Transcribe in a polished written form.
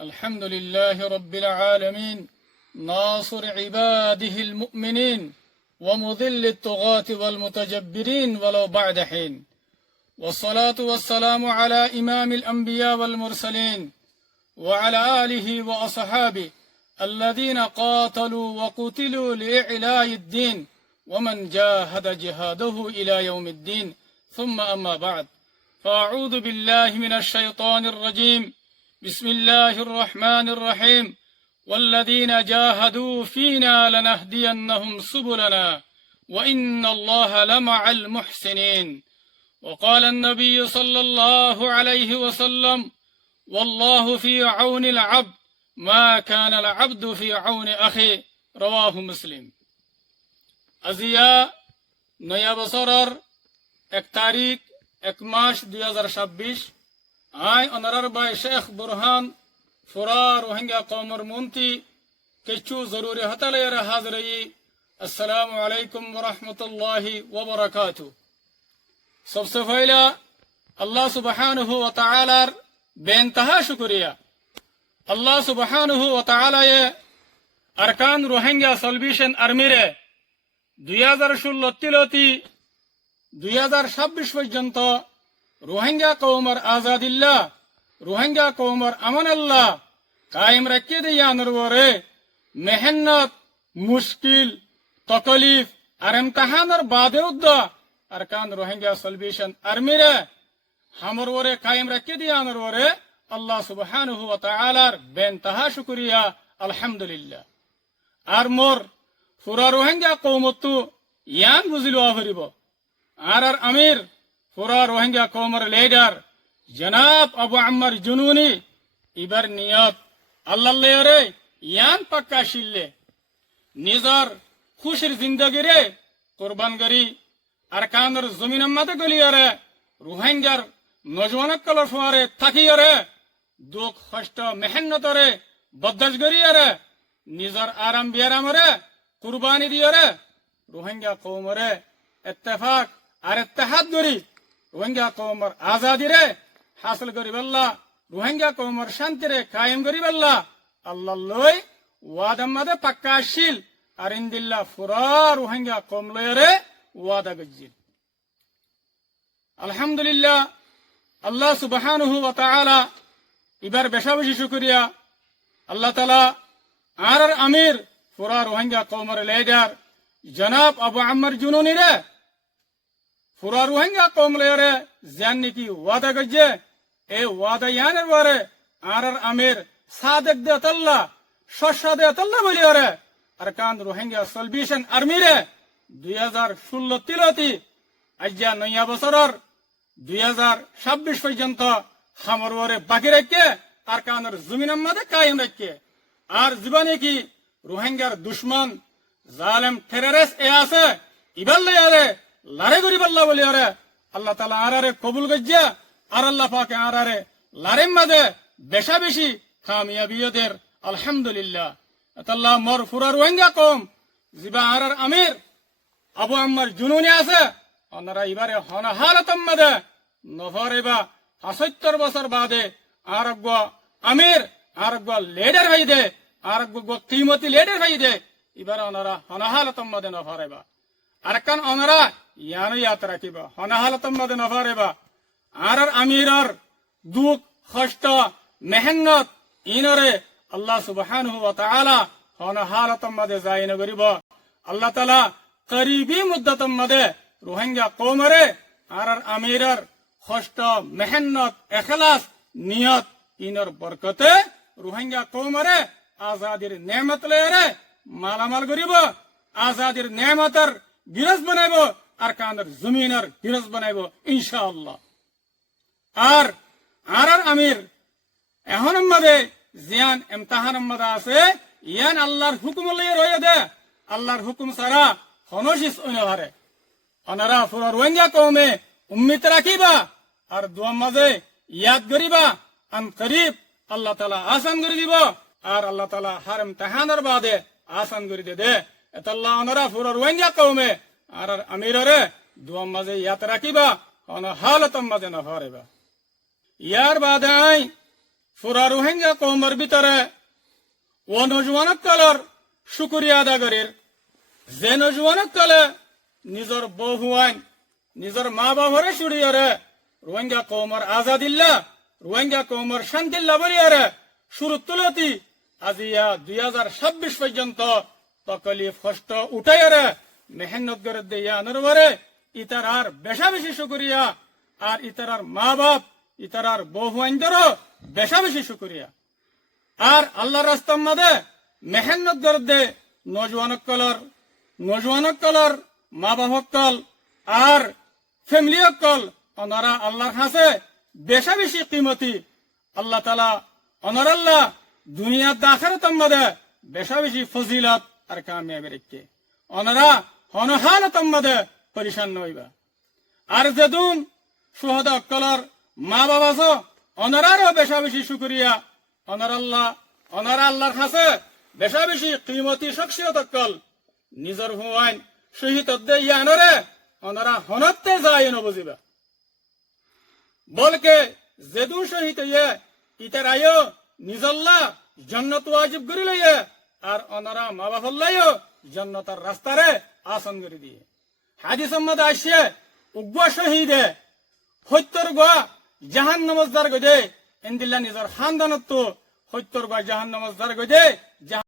الحمد لله رب العالمين ناصر عباده المؤمنين ومذل الطغاة والمتجبرين ولو بعد حين والصلاة والسلام على إمام الأنبياء والمرسلين وعلى آله وأصحابه الذين قاتلوا وقتلوا لإعلاء الدين ومن جاهد جهاده إلى يوم الدين ثم أما بعد فأعوذ بالله من الشيطان الرجيم بسم الله الرحمن الرحيم والذين جاهدوا فينا لنهدينهم سبلنا وإن الله لمع المحسنين وقال النبي صلى الله عليه وسلم والله في عون العبد ما كان العبد في عون أخي رواه مسلم أزياء نيا بصرر 1 তারিখ 1 মাস 2026 I অনারার by Sheikh Burhan ফুরা রোহিঙ্গা কওমর মুন্তি কিছু জরুরি হতালের হাজরই আসসালামু আলাইকুম ওয়া রাহমাতুল্লাহি ওয়া বারাকাতুহু सबसे पहला अल्लाह सुब्हानहु व तआलार बेइंतहा शुक्रिया अल्लाह सुब्हानहु व तआला ये अरकान रोहिंग्या सल्वेशन आर्मीरे 2016 तिलती 2026 পর্যন্ত রোহিঙ্গা কওমের আজাদিল্লাহ রোহিঙ্গা কওমের আমানাল্লাহ কায়েম রাখিয়ে দেয়ানোর পরে মেহনত মুশকিল তকলিফ আর ইমতিহানের বাদেও अरकान रोहिंग्या सल्वेशन आर्मीरे हमर वरे कायम रखे दियानर वरे अल्लाह सुब्हानहु व तआलार बेइंतहा शुक्रिया अल्हम्दुलिल्लाह आर मोर पुरा रोहिंग्या कौमतु यान बुझिलो आफरिब आर अमीर पुरा रोहिंग्या कौमर लीडर जनाब अबू अम्मर जुनूनी इबर नियत अल्लाह रे यान पक्का शिल्ले निजर खुशिर जिंदगी रे कुर्बान करी अरकानर जमीन मत गलियारे रोहिंग्यार नौजवान कलर फुआरे थाकियारे दुख कष्ट मेहनतरे बद्दाश गरियारे निजर आराम बियारामरे कुर्बानी दियारे रोहिंग्या कौमरे इत्तेफाक और इत्तेहाद गरी रोहिंग्या कौमर आजादी रे हासिल करी बल्ला रोहिंग्या कौमर शांति रे कायम करी बल्ला अल्लाह लोई वादम मदे पक्का शील और इंदिल्ला फुरा रोहिंग्या कौम लोयरे वादा गज्जिल अल्हम्दुलिल्लाह अल्लाह सुब्हानहु व तआला इबार बेशाबशी शुक्रिया अल्लाह ताला आर अमीर पुरा रोहिंग्या कौमर लीडर जनाब अबू अम्मर जुनूनी रे पुरा रोहिंग्या कौम लेरे जानने की वादा गज्जे ए वादा यानर बारे आर अमीर सादक दे तल्ला शशा दे तल्ला बोलियारे अरकान रोहिंग्या सल्वेशन आर्मी रे 2016 तिलती আজ্জা নয়া বছরের 2026 পর্যন্ত হামর ওরে বাকি রেখে আর কানের জমিনের মধ্যে কায়েম রেখে আর জীবনে কি রোহিঙ্গার দুশমন জালেম টেররিস্ট এ আছে ইবাল্লে আরে লারে গরি বল্লা বলি আরে আল্লাহ তাআলা আরারে কবুল গজ্জা আর আল্লাহ পাকে আরারে লারের মধ্যে বেশা বেশি কামিয়াবিয়দের আলহামদুলিল্লাহ আল্লাহ মোর ফুরা রোহিঙ্গা কম জিবা আরার আমির अबू अम्मर जुनूनी আছে ওনারা এবারে হনহালতম মধ্যে নফরেবা 75 বছর বাদে আরগ আমির আরগ লিডার হইদে আরগ কিমতি লিডার হইদে এবারে ওনারা হনহালতম মধ্যে নফরেবা আরকান ওনারা ইয়ানো যাত্রা কিবা হনহালতম মধ্যে নফরেবা আর আমিরর দুঃখ কষ্ট মেহনত ইনরে আল্লাহ সুবহানাহু ওয়া তাআলা হনহালতম মধ্যে যায়না করিব আল্লাহ তাআলা करीबी मुद्दत मदे रोहिंग्या कौमरे आर अमीरर कष्ट मेहनत एखलास नियत इनर बरकते रोहिंग्या कौमरे आजादीर नेमत लेरे मालामाल करिब आजादीर नेमतर गिरस बनाइब आर कानर जमीनर गिरस बनाइब इंशाअल्लाह आर अमीर एहन मदे जियान इम्तिहान मदे आछे यान अल्लाहर हुकुम लये रये दे अल्लाहर हुकुम सारा हनोशिस उन्हारे अनारा पुरा रोहिंग्या कौमे उम्मीद राखिबा और दुआ मजे याद करिबा अन करीब अल्लाह ताला आसान कर दिब और अल्लाह ताला हर इम्तिहानर बादे आसान कर दे एतल्ला अनारा पुरा रोहिंग्या कौमे और अमीररे दुआ मजे याद राखिबा अन हालतम मजे नफारेबा यार बादे ফুরা রোহিঙ্গা কৌমের ভিতরে ও নজওয়ানকলর শুকরিয়া আদা করির যে নজওয়ানকলে নিজর বউ হুয়াইন নিজর মা বাবরে সুড়িয়রে রোহিঙ্গা কৌমর আজাদিল্লা রোহিঙ্গা কৌমর শান্তিল্লা বলিয়ারে শুরু তুলতি আজিয়া 2026 পর্যন্ত তকলিফ কষ্ট উঠাইয়ারে মেহনত করে দিয়া নরবরে ইতারার বেশা বেশি শুকরিয়া আর ইতারার মা বাপ ইতারার বউ হুয়াইনদেরও বেশা বেশি শুকরিয়া আর আল্লাহর রাস্তার মাঝে মেহনত করে দে নজওয়ানকলর মা বাপকল আর ফ্যামিলি অকল ওনারা আল্লাহর কাছে বেশা বেশি কিমতি আল্লাহ তালা অনর আল্লাহ দুনিয়া দাখারতম মাঝে বেশা বেশি ফজিলত আর কামিয়াবি রেখে ওনারা হনহানতম মাঝে পরিশান হইবা আর যেদুন সুহদ অকলর মা বাবা ওনারারও বেশা বেশি শুকরিয়া অনারা আল্লাহর কাছে বেশা বেশি কিমতি শখসিয়ত অকল নিজর হুয়াইন শহীদ ইয়ানরে ওনারা হনতে যায় নবজিবা বলকে যেদু শহীদ ইয়ে ইতার আয়ো নিজল্লা জন্নত ওয়াজিব করি লইয়ে আর ওনারা মা বাপল্লাইও জন্নতার রাস্তারে আসন করে দিয়ে হাদিস মধ্যে আসছে উগ্র শহীদে সত্যর গোয়া জাহান নমজদার গদে এন্দিল্লা নিজর খানদানত সত্যর গোয়া জাহান নমজদার গদে